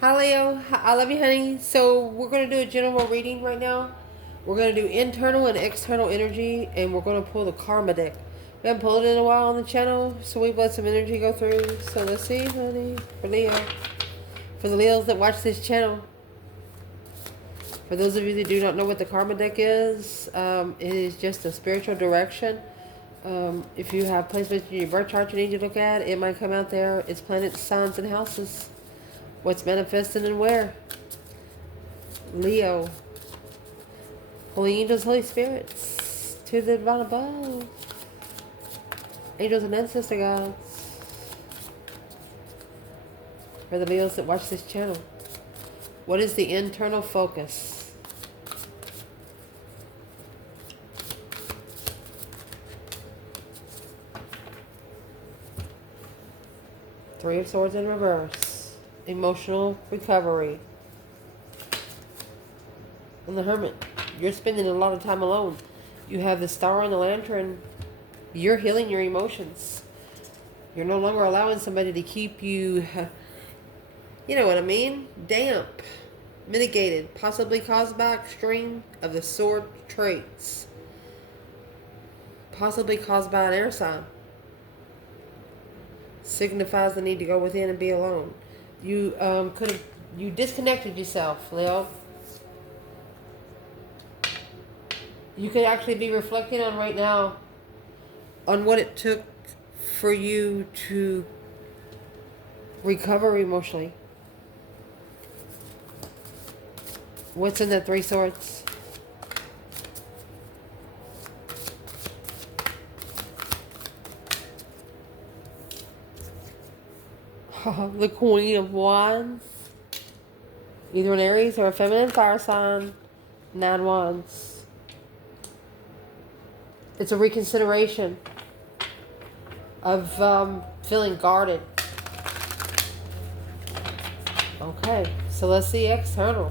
Hi Leo, I love you honey. So we're going to do a general reading right now. We're going to do internal and external energy, and we're going to pull the karma deck. We haven't pulled it in a while on the channel, so we've let some energy go through. So let's see honey, for Leo. For the Leos that watch this channel. For those of you that do not know what the karma deck is, it is just a spiritual direction. If you have placements in your birth chart you need to look at, it might come out there. It's planets, signs, and houses. What's manifested and where? Leo. Holy angels, Holy spirits. To the divine above. Angels and ancestor gods. For the Leos that watch this channel. What is the internal focus? Three of Swords in reverse. Emotional recovery. And the Hermit. You're spending a lot of time alone. You have the Star and the Lantern. You're healing your emotions. You're no longer allowing somebody to keep you, you know what I mean, damp, mitigated, possibly caused by extreme of the sword traits. Possibly caused by an air sign. Signifies the need to go within and be alone. You you disconnected yourself, Leo. You could actually be reflecting on right now on what it took for you to recover emotionally. What's in the Three Swords? The Queen of Wands. Either an Aries or a feminine fire sign. 9 Wands. It's a reconsideration of feeling guarded. Okay, so let's see external.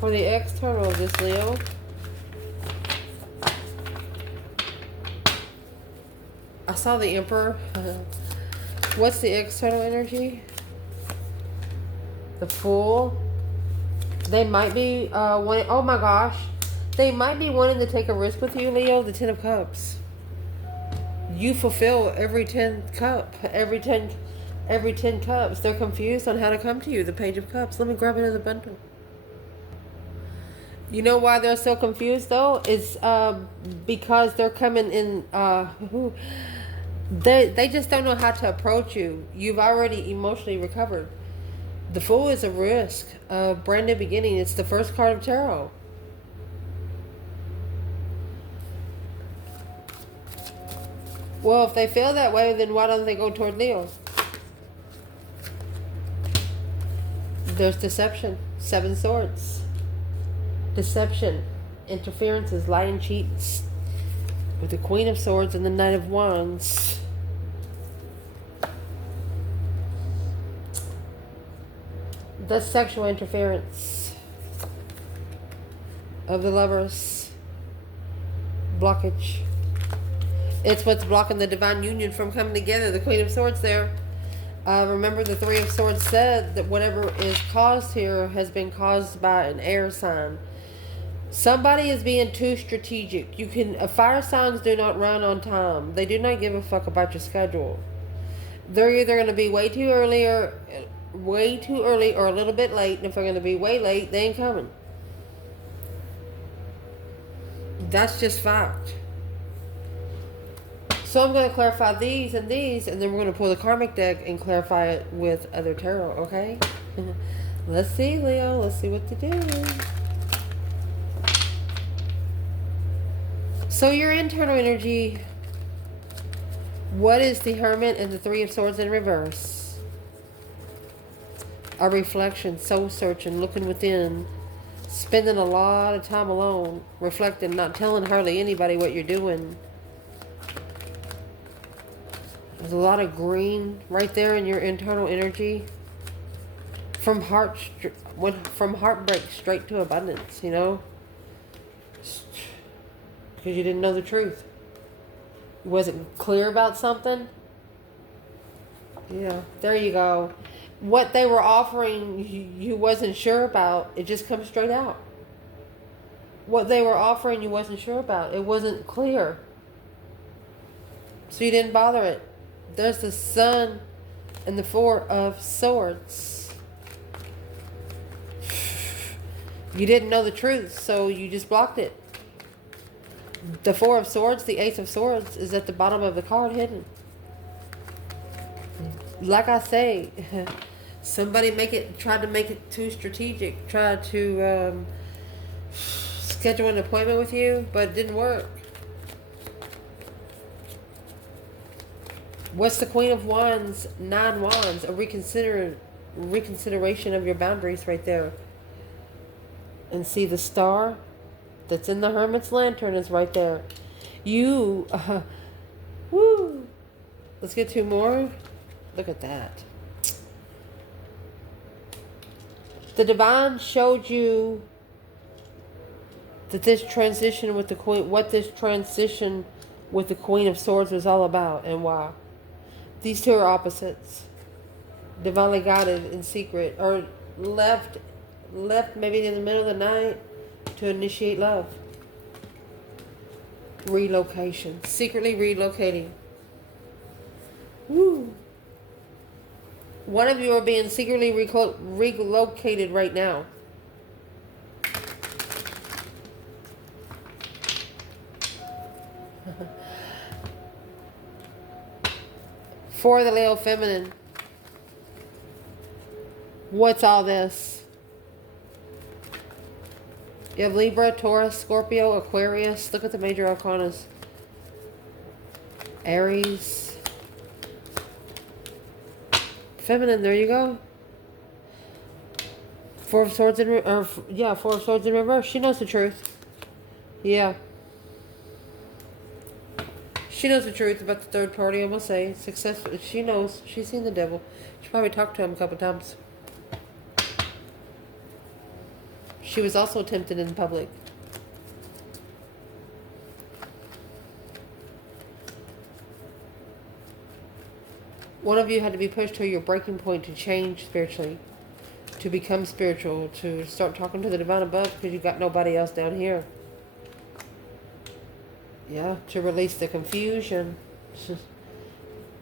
For the external of this Leo. I saw the Emperor. What's the external energy? The Fool. They might be wanting, oh my gosh. They might be wanting to take a risk with you, Leo. The 10 of Cups. You fulfill every 10 cup. Every 10 cups. They're confused on how to come to you. The Page of Cups. Let me grab another bundle. You know why they're so confused though? It's because they're coming in they just don't know how to approach you. You've already emotionally recovered. The Fool is a risk, a brand new beginning. It's the first card of tarot. Well, if they feel that way, then why don't they go toward Leo? There's deception. 7 Swords. Deception. Interferences. Lying, cheats. With the Queen of Swords and the Knight of Wands. The sexual interference of the Lovers. Blockage. It's what's blocking the divine union from coming together. The Queen of Swords there. Remember the Three of Swords said that whatever is caused here has been caused by an air sign. Somebody is being too strategic. Fire signs do not run on time. They do not give a fuck about your schedule. They're either going to be way too early or a little bit late. And if they're going to be way late, they ain't coming. That's just fact. So I'm going to clarify these, and then we're going to pull the Karmic deck and clarify it with other tarot, okay? Let's see, Leo. Let's see what to do. So your internal energy, what is the Hermit and the Three of Swords in reverse? A reflection, soul searching, looking within, spending a lot of time alone, reflecting, not telling hardly anybody what you're doing. There's a lot of green right there in your internal energy. From heartbreak straight to abundance, you know? Because you didn't know the truth. You wasn't clear about something. Yeah, there you go. What they were offering you wasn't sure about. It just comes straight out. What they were offering you wasn't sure about. It wasn't clear. So you didn't bother it. There's the Sun and the Four of Swords. You didn't know the truth, so you just blocked it. The Four of Swords, the Ace of Swords, is at the bottom of the card hidden. Like I say, somebody tried to make it too strategic. Tried to schedule an appointment with you, but it didn't work. What's the Queen of Wands, 9 Wands? A reconsideration of your boundaries right there. And see the star that's in the Hermit's lantern is right there. You, woo. Let's get 2 more. Look at that. The Divine showed you that this transition with the Queen, what this transition with the Queen of Swords was all about and why. These 2 are opposites. Divinely guided in secret, or left maybe in the middle of the night to initiate love. Relocation. Secretly relocating. Woo. One of you are being secretly relocated right now. For the Leo feminine. What's all this? You have Libra, Taurus, Scorpio, Aquarius. Look at the major arcanas. Aries. Feminine, there you go. Four of Swords in reverse. She knows the truth. Yeah. She knows the truth about the third party, I must say. Successful. She knows. She's seen the devil. She probably talked to him a couple times. She was also tempted in public. One of you had to be pushed to your breaking point to change spiritually, to become spiritual, to start talking to the divine above because you got nobody else down here. Yeah, to release the confusion.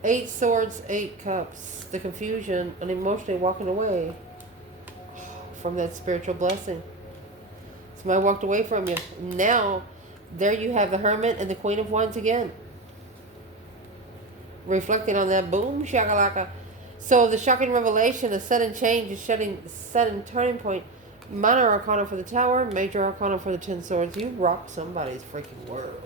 8 swords, 8 cups. The confusion and emotionally walking away from that spiritual blessing. Somebody walked away from you. Now, there you have the Hermit and the Queen of Wands again. Reflecting on that, boom, shakalaka. So the shocking revelation, a sudden change, a sudden turning point. Minor arcana for the Tower, major arcana for the 10 swords. You rock somebody's freaking world.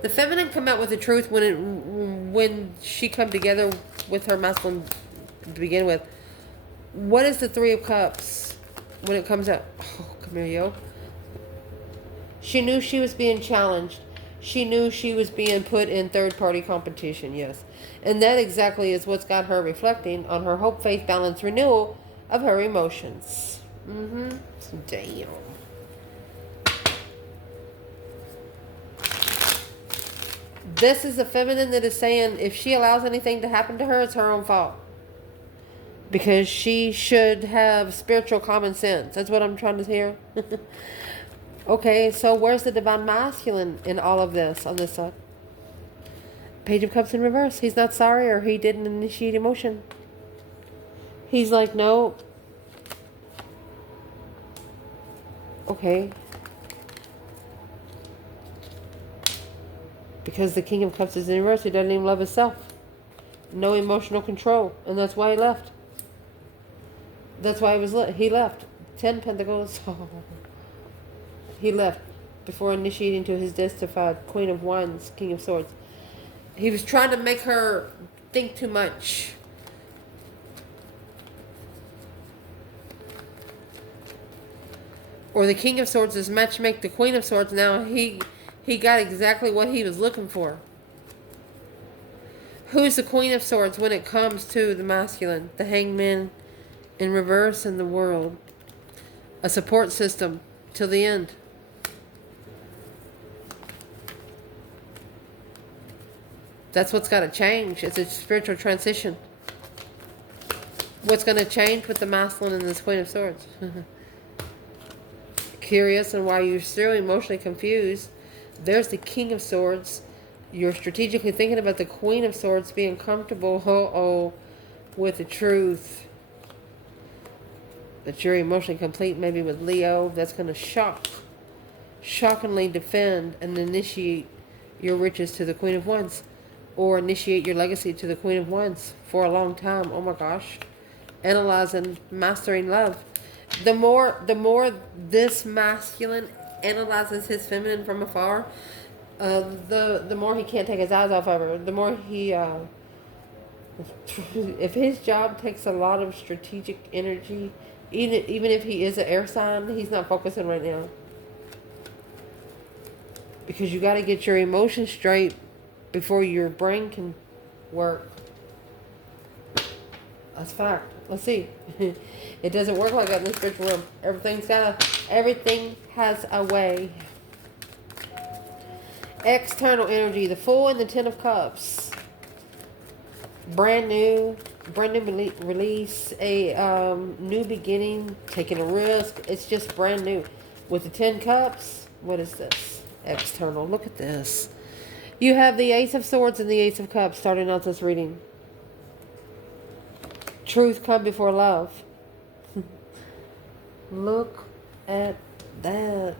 The feminine come out with the truth when she come together with her masculine to begin with. What is the 3 of Cups when it comes out? Oh, come here, yo. She knew she was being challenged. She knew she was being put in third-party competition, yes. And that exactly is what's got her reflecting on her hope, faith, balance, renewal of her emotions. Damn. This is a feminine that is saying if she allows anything to happen to her, it's her own fault. Because she should have spiritual common sense. That's what I'm trying to hear. Okay, so where's the divine masculine in all of this on this side? Page of Cups in reverse. He's not sorry or he didn't initiate emotion. He's like, no. Okay. Because the King of Cups is in reverse, he doesn't even love himself. No emotional control. And that's why he left. That's why he left. 10 Pentacles. He left before initiating to his justified Queen of Wands, King of Swords. He was trying to make her think too much. Or the King of Swords is matchmake the Queen of Swords. Now he got exactly what he was looking for. Who's the Queen of Swords when it comes to the masculine? The Hangman in reverse in the World. A support system till the end. That's what's got to change. It's a spiritual transition. What's going to change with the masculine and this Queen of Swords? Curious and why you're still emotionally confused. There's the King of Swords. You're strategically thinking about the Queen of Swords being comfortable with the truth. That you're emotionally complete, maybe with Leo. That's going to shockingly defend and initiate your riches to the Queen of Wands. Or initiate your legacy to the Queen of Wands for a long time. Oh my gosh. Analyzing, mastering love. The more this masculine analyzes his feminine from afar, the more he can't take his eyes off of her. The more he, if his job takes a lot of strategic energy, even if he is an air sign, he's not focusing right now. Because you got to get your emotions straight before your brain can work. That's fact. Let's see. It doesn't work like that in the spiritual realm. Everything has a way. External energy, the Fool and the Ten of Cups. Brand new release, a new beginning, taking a risk. It's just brand new. With the 10 Cups, what is this? External. Look at this. You have the Ace of Swords and the Ace of Cups starting out this reading. Truth come before love. Look at that.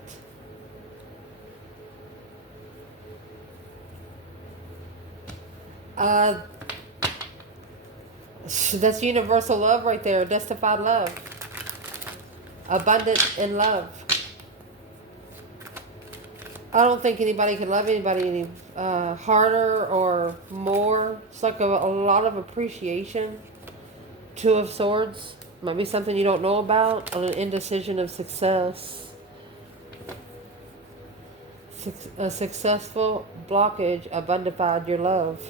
That's universal love right there. Justified love. Abundant in love. I don't think anybody can love anybody any harder or more. It's like a lot of appreciation. Two of Swords. Might be something you don't know about. An indecision of success. A successful blockage abundified your love.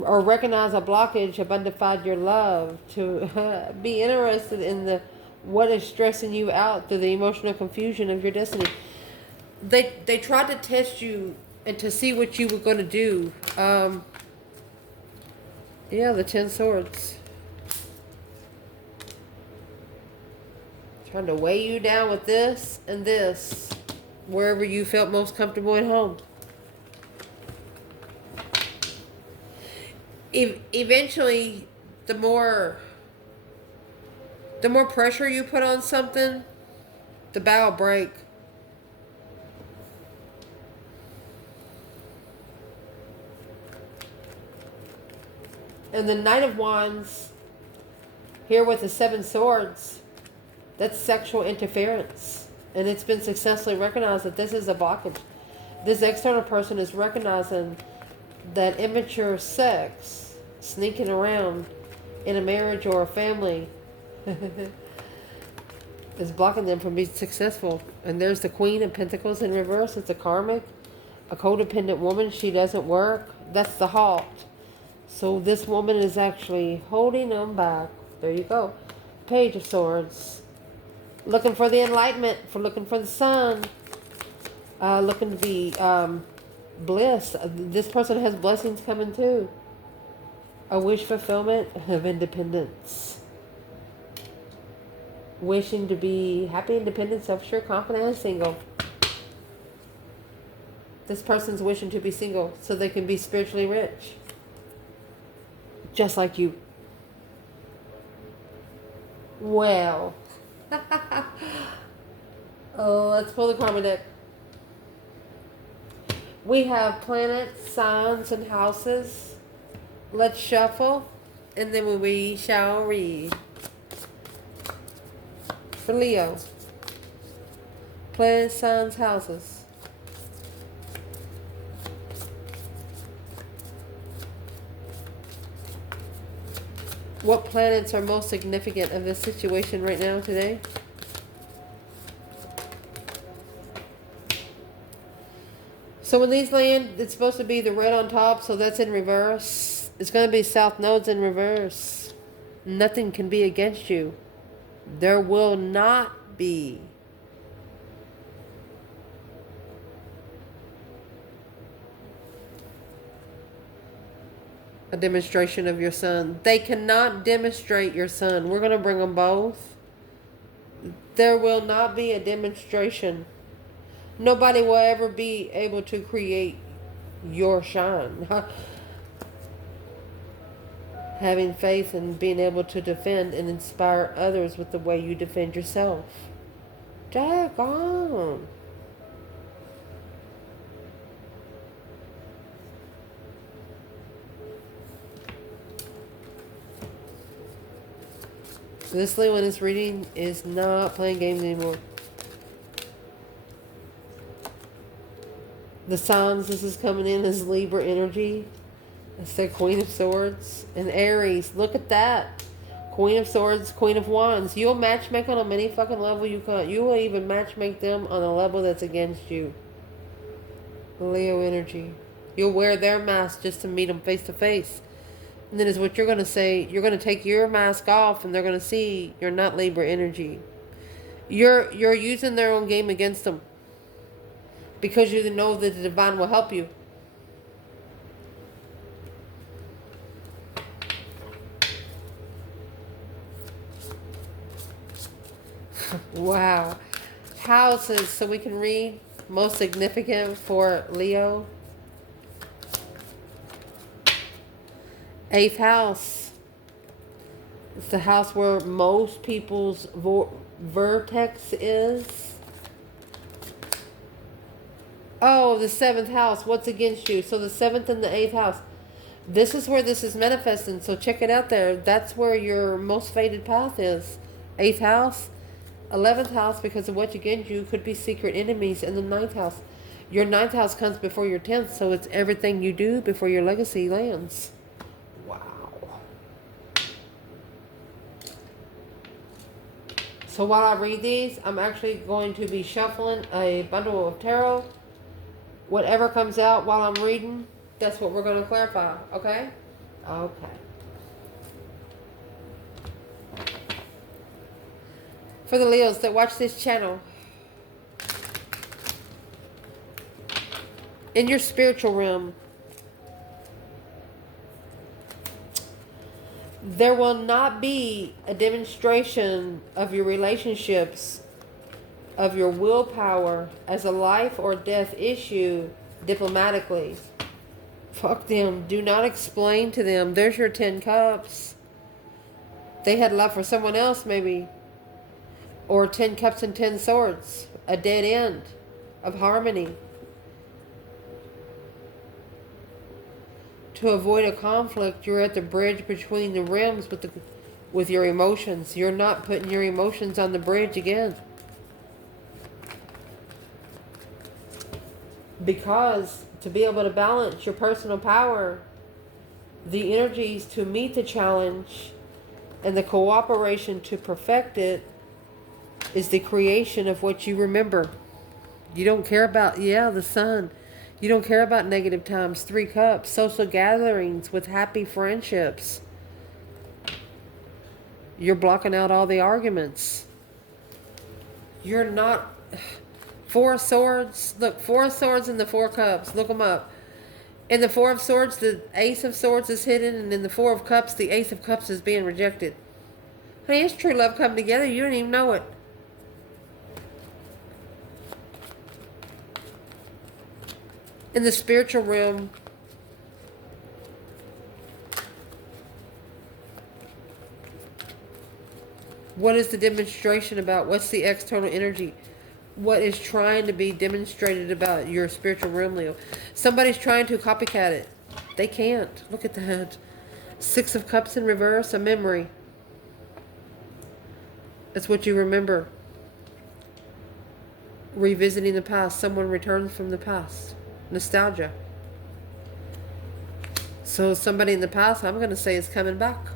Or recognize a blockage abundified your love. To be interested in what is stressing you out through the emotional confusion of your destiny. They tried to test you and to see what you were going to do. Yeah, the 10 Swords. Trying to weigh you down with this and this. Wherever you felt most comfortable at home. Eventually, the more pressure you put on something, the bow will break. And the Knight of Wands, here with the 7 Swords, that's sexual interference. And it's been successfully recognized that this is a blockage. This external person is recognizing that immature sex, sneaking around in a marriage or a family, is blocking them from being successful. And there's the Queen of Pentacles in reverse. It's a karmic. A codependent woman. She doesn't work. That's the halt. So this woman is actually holding them back. There you go. Page of Swords. Looking for the enlightenment. Looking for the sun. Looking to be bliss. This person has blessings coming too. A wish fulfillment of independence. Wishing to be happy, independent, self-sure, confident, and single. This person's wishing to be single so they can be spiritually rich. Just like you. Well. Oh, let's pull the karma deck. We have planets, signs, and houses. Let's shuffle, and then we shall read. For Leo. Planets, signs, houses. What planets are most significant of this situation right now today? So when these land, it's supposed to be the red on top, so that's in reverse. It's going to be South Nodes in reverse. Nothing can be against you. There will not be. A demonstration of your sun. They cannot demonstrate your sun. We're going to bring them both. There will not be a demonstration. Nobody will ever be able to create your shine. Having faith and being able to defend and inspire others with the way you defend yourself. Daggone. This Leo in this reading is not playing games anymore. The signs this is coming in is Libra energy. It's the Queen of Swords. And Aries. Look at that. Queen of Swords, Queen of Wands. You'll matchmake on any fucking level you can. You will even matchmake them on a level that's against you. Leo energy. You'll wear their mask just to meet them face to face. And then is what you're going to say. You're going to take your mask off and they're going to see you're not Libra energy. You're using their own game against them. Because you know that the divine will help you. Wow. Houses, so we can read. Most significant for Leo. 8th house. It's the house where most people's vertex is. Oh, the 7th house. What's against you? So the 7th and the 8th house. This is where this is manifesting. So check it out there. That's where your most fated path is. 8th house. 11th house, because of what's against you, could be secret enemies. And the 9th house. Your 9th house comes before your 10th. So it's everything you do before your legacy lands. Wow. So while I read these, I'm actually going to be shuffling a bundle of tarot. Whatever comes out while I'm reading, that's what we're going to clarify. Okay? Okay. For the Leos that watch this channel, in your spiritual realm, there will not be a demonstration of your relationships, of your willpower as a life or death issue diplomatically. Fuck them. Do not explain to them. There's your 10 cups. They had love for someone else maybe. Or 10 cups and 10 swords. A dead end of harmony. To avoid a conflict, you're at the bridge between the realms with your emotions. You're not putting your emotions on the bridge again. Because to be able to balance your personal power, the energies to meet the challenge, and the cooperation to perfect it is the creation of what you remember. You don't care about, the sun. You don't care about negative times. 3 cups. Social gatherings with happy friendships. You're blocking out all the arguments. You're not... 4 of Swords. Look, 4 of Swords and the 4 cups. Look them up. In the 4 of Swords, the Ace of Swords is hidden. And in the 4 of Cups, the Ace of Cups is being rejected. Honey, it's true love coming together. You don't even know it. In the spiritual realm, what is the demonstration about? What's the external energy? What is trying to be demonstrated about your spiritual realm, Leo? Somebody's trying to copycat it. They can't. Look at that. 6 of Cups in reverse, a memory. That's what you remember. Revisiting the past. Someone returns from the past. Nostalgia. So somebody in the past, I'm going to say, is coming back.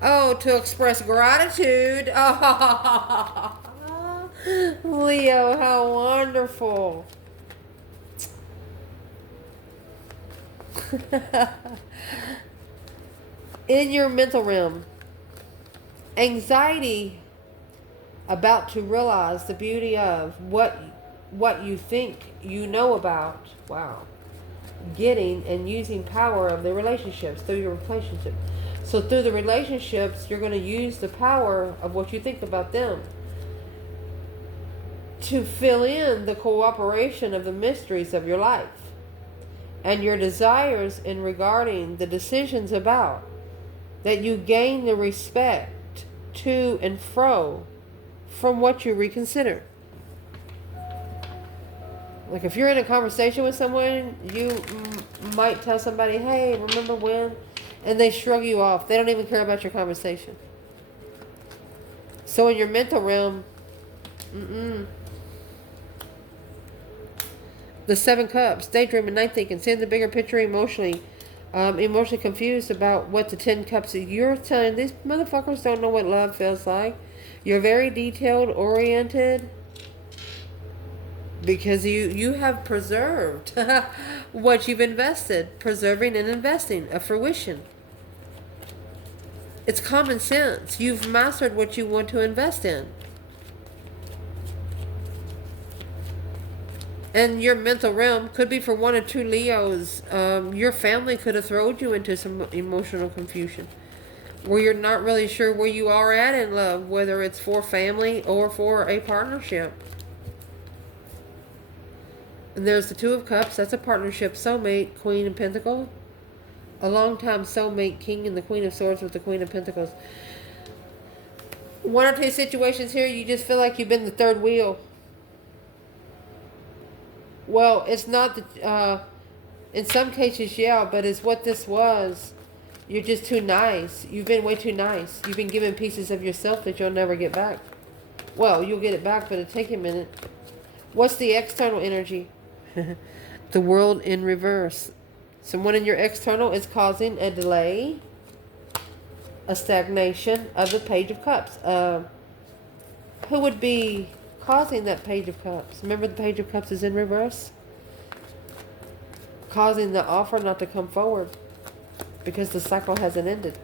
Oh, to express gratitude. Oh, Leo, how wonderful. In your mental realm, anxiety about to realize the beauty of what you think you know about. Wow. getting and using power of the relationships through your relationship. So through the relationships, you're going to use the power of what you think about them to fill in the cooperation of the mysteries of your life and your desires in regarding the decisions about that you gain the respect to and fro from what you reconsider. Like if you're in a conversation with someone, you might tell somebody, hey, remember when? And they shrug you off. They don't even care about your conversation. So in your mental realm, the 7 cups, daydreaming, night thinking, seeing the bigger picture emotionally, emotionally confused about what the 10 cups, you're telling these motherfuckers don't know what love feels like. You're very detailed oriented because you have preserved what you've invested. Preserving and investing, a fruition. It's common sense. You've mastered what you want to invest in. And your mental realm could be for 1 or 2 Leos. Your family could have thrown you into some emotional confusion where you're not really sure where you are at in love, whether it's for family or for a partnership. And there's the 2 of Cups. That's a partnership, soulmate, Queen of Pentacles. A long-time soulmate, King and the Queen of Swords with the Queen of Pentacles. 1 or 2 situations here, you just feel like you've been the third wheel. Well, it's not the, in some cases, yeah, but it's what this was. You're just too nice. You've been way too nice. You've been given pieces of yourself that you'll never get back. Well, you'll get it back, but it'll take a minute. What's the external energy? The World in reverse. Someone in your external is causing a delay, a stagnation of the Page of Cups. Who would be causing that Page of Cups? Remember, the Page of Cups is in reverse, causing the offer not to come forward because the cycle hasn't ended.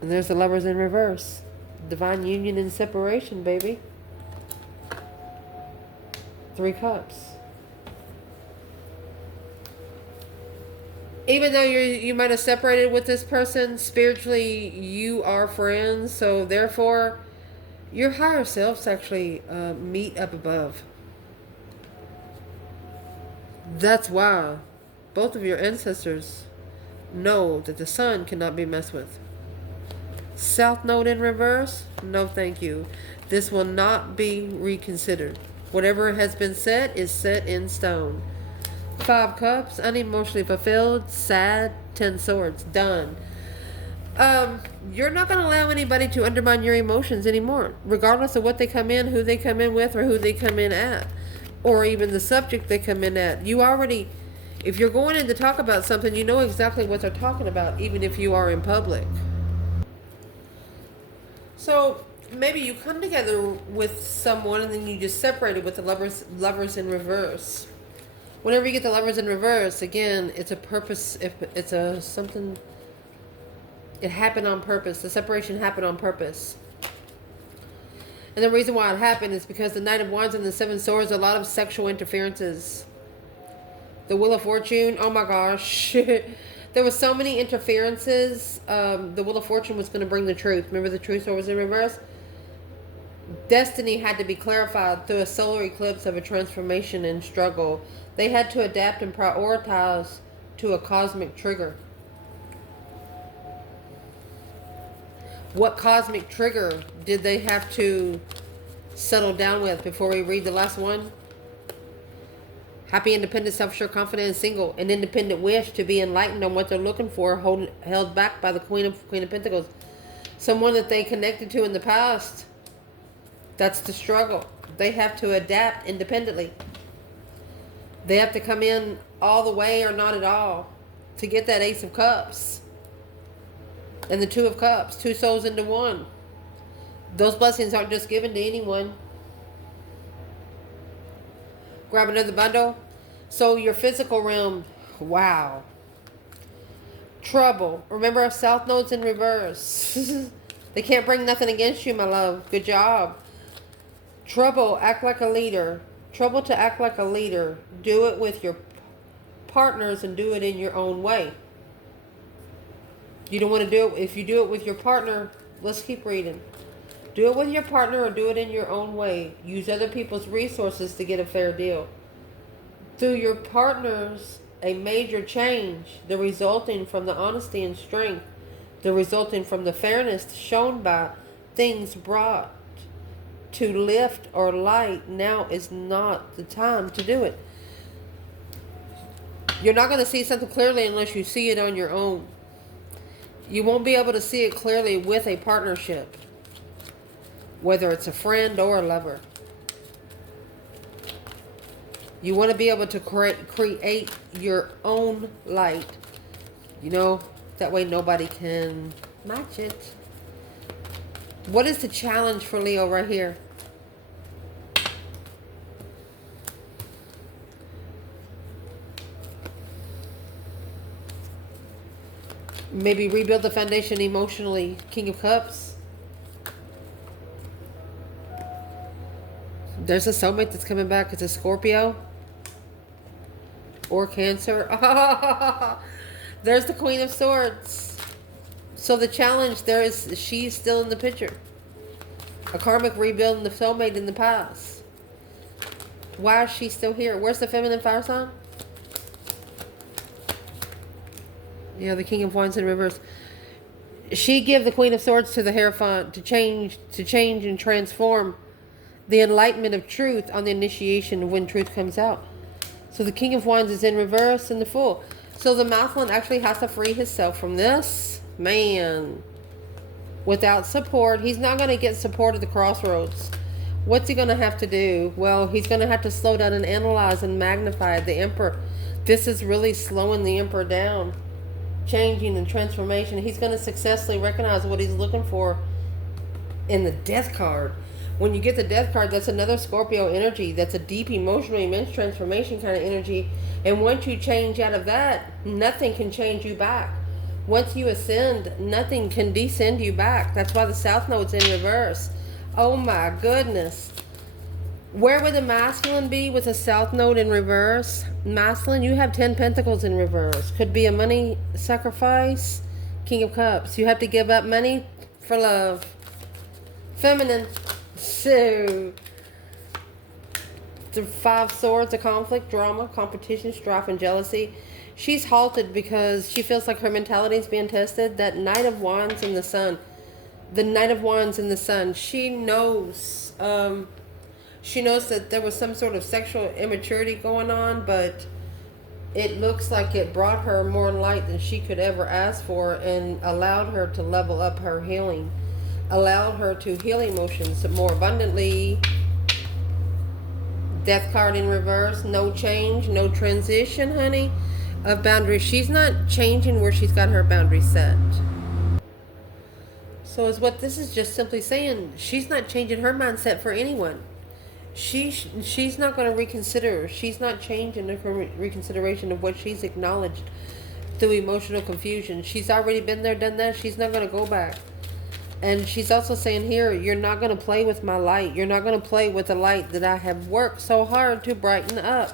And there's the Lovers in reverse. Divine union and separation, baby. 3 cups. Even though you might have separated with this person, spiritually you are friends, so therefore your higher selves actually meet up above. That's why both of your ancestors know that the sun cannot be messed with. South Node in reverse, no thank you. This will not be reconsidered. Whatever has been set is set in stone. 5 cups, unemotionally fulfilled, sad, 10 swords, done. You're not going to allow anybody to undermine your emotions anymore, regardless of what they come in, who they come in with, or who they come in at, or even the subject they come in at. You already, if you're going in to talk about something, you know exactly what they're talking about, even if you are in public. So maybe you come together with someone and then you just separated with the lovers in reverse. Whenever you get the Lovers in reverse, again, it's a purpose. If it's a something, it happened on purpose. The separation happened on purpose. And the reason why it happened is because the Knight of Wands and the 7 Swords, a lot of sexual interferences. The Wheel of Fortune, oh my gosh. There were so many interferences. The Wheel of Fortune was going to bring the truth. Remember, the Truth Sword was in reverse? Destiny had to be clarified through a solar eclipse of a transformation and struggle. They had to adapt and prioritize to a cosmic trigger. What cosmic trigger did they have to settle down with before we read the last one? Happy, independent, self-sure, confident, and single. An independent wish to be enlightened on what they're looking for, held back by the Queen of Pentacles. Someone that they connected to in the past. That's the struggle. They have to adapt independently. They have to come in all the way or not at all to get that Ace of Cups. And the 2 of Cups. 2 souls into one. Those blessings aren't just given to anyone. Grab another bundle. So your physical realm. Wow. Trouble. Remember, our South Node's in reverse. They can't bring nothing against you, my love. Good job. Trouble. Act like a leader. Trouble to act like a leader. Do it with your partners and do it in your own way. You don't want to do it. If you do it with your partner, let's keep reading. Do it with your partner or do it in your own way. Use other people's resources to get a fair deal. Through your partners, a major change, the resulting from the honesty and strength, the resulting from the fairness shown by things brought to lift or light, now is not the time to do it. You're not going to see something clearly unless you see it on your own. You won't be able to see it clearly with a partnership, whether it's a friend or a lover. You want to be able to create your own light. You know, that way nobody can match it. What is the challenge for Leo right here? Maybe rebuild the foundation emotionally. King of Cups. There's a soulmate that's coming back. It's a Scorpio. Or Cancer. There's the Queen of Swords. So the challenge there is, she's still in the picture. A karmic rebuilding the soulmate in the past. Why is she still here? Where's the feminine fire sign? Yeah, the King of Wands in reverse. She give the Queen of Swords to the Hierophant to change and transform the enlightenment of truth on the initiation of when truth comes out. So the King of Wands is in reverse and the Fool. So the masculine actually has to free himself from this man. Without support, he's not going to get support at the crossroads. What's he going to have to do? Well, he's going to have to slow down and analyze and magnify the Emperor. This is really slowing the Emperor down. Changing and transformation. He's going to successfully recognize what he's looking for in the Death card. When you get the Death card, that's another Scorpio energy. That's a deep, emotional, immense transformation kind of energy. And once you change out of that, nothing can change you back. Once you ascend, nothing can descend you back. That's why the South Node's in reverse. Oh my goodness. Where would the masculine be with a South Node in reverse? Masculine, you have 10 Pentacles in reverse. Could be a money sacrifice. King of Cups. You have to give up money for love. Feminine. So, the 5 Swords of conflict, drama, competition, strife, and jealousy. She's halted because she feels like her mentality is being tested. That Knight of Wands in the Sun. The Knight of Wands in the Sun. She knows... she knows that there was some sort of sexual immaturity going on, but it looks like it brought her more light than she could ever ask for and allowed her to level up her healing. Allowed her to heal emotions more abundantly. Death card in reverse. No change, no transition, honey, of boundaries. She's not changing where she's got her boundaries set. So is what this is just simply saying. She's not changing her mindset for anyone. She's not going to reconsider. She's not changing her reconsideration of what she's acknowledged through emotional confusion. She's already been there, done that. She's not going to go back. And she's also saying here, you're not going to play with my light. You're not going to play with the light that I have worked so hard to brighten up.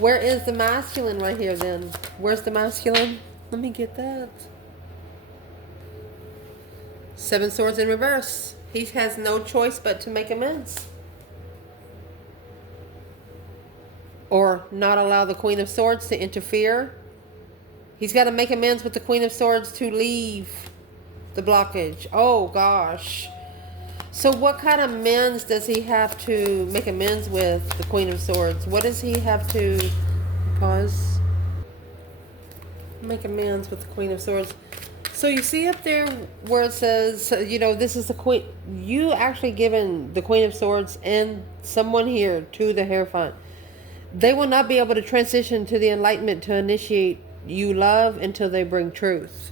Where is the masculine right here then? Where's the masculine? Let me get that. 7 Swords in reverse. He has no choice but to make amends. Or not allow the Queen of Swords to interfere. He's got to make amends with the Queen of Swords to leave the blockage. Oh gosh. So what kind of amends does he have to make amends with the Queen of Swords? What does he have to pause? Make amends with the Queen of Swords. So you see up there where it says, you know, this is the Queen. You actually given the Queen of Swords and someone here to the Hierophant. They will not be able to transition to the enlightenment to initiate you love until they bring truth.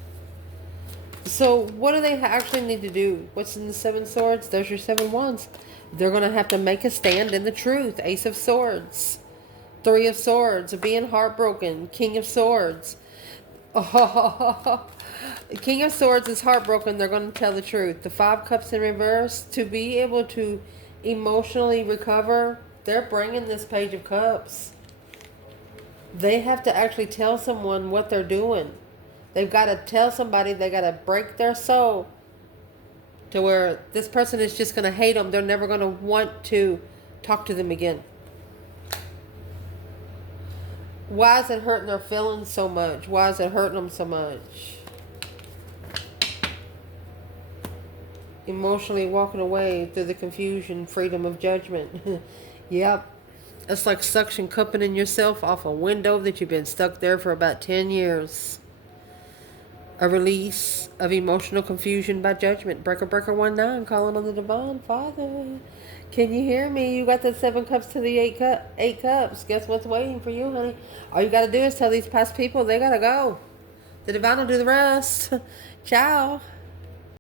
So what do they actually need to do? What's in the 7 Swords? There's your 7 Wands. They're going to have to make a stand in the truth. Ace of Swords. 3 of Swords. Being heartbroken. King of Swords. Oh, King of Swords is heartbroken. They're going to tell the truth. The 5 Cups in reverse. To be able to emotionally recover, they're bringing this Page of Cups. They have to actually tell someone what they're doing. They've got to tell somebody, they got to break their soul to where this person is just going to hate them. They're never going to want to talk to them again. Why is it hurting their feelings so much? Why is it hurting them so much? Emotionally walking away through the confusion, freedom of judgment. Yep. It's like suction cupping in yourself off a window that you've been stuck there for about 10 years. A release of emotional confusion by judgment. Breaker, breaker, 1-9, calling on the divine Father. Can you hear me? You got the 7 cups to the 8 cups. Guess what's waiting for you, honey? All you got to do is tell these past people they got to go. The divine will do the rest. Ciao.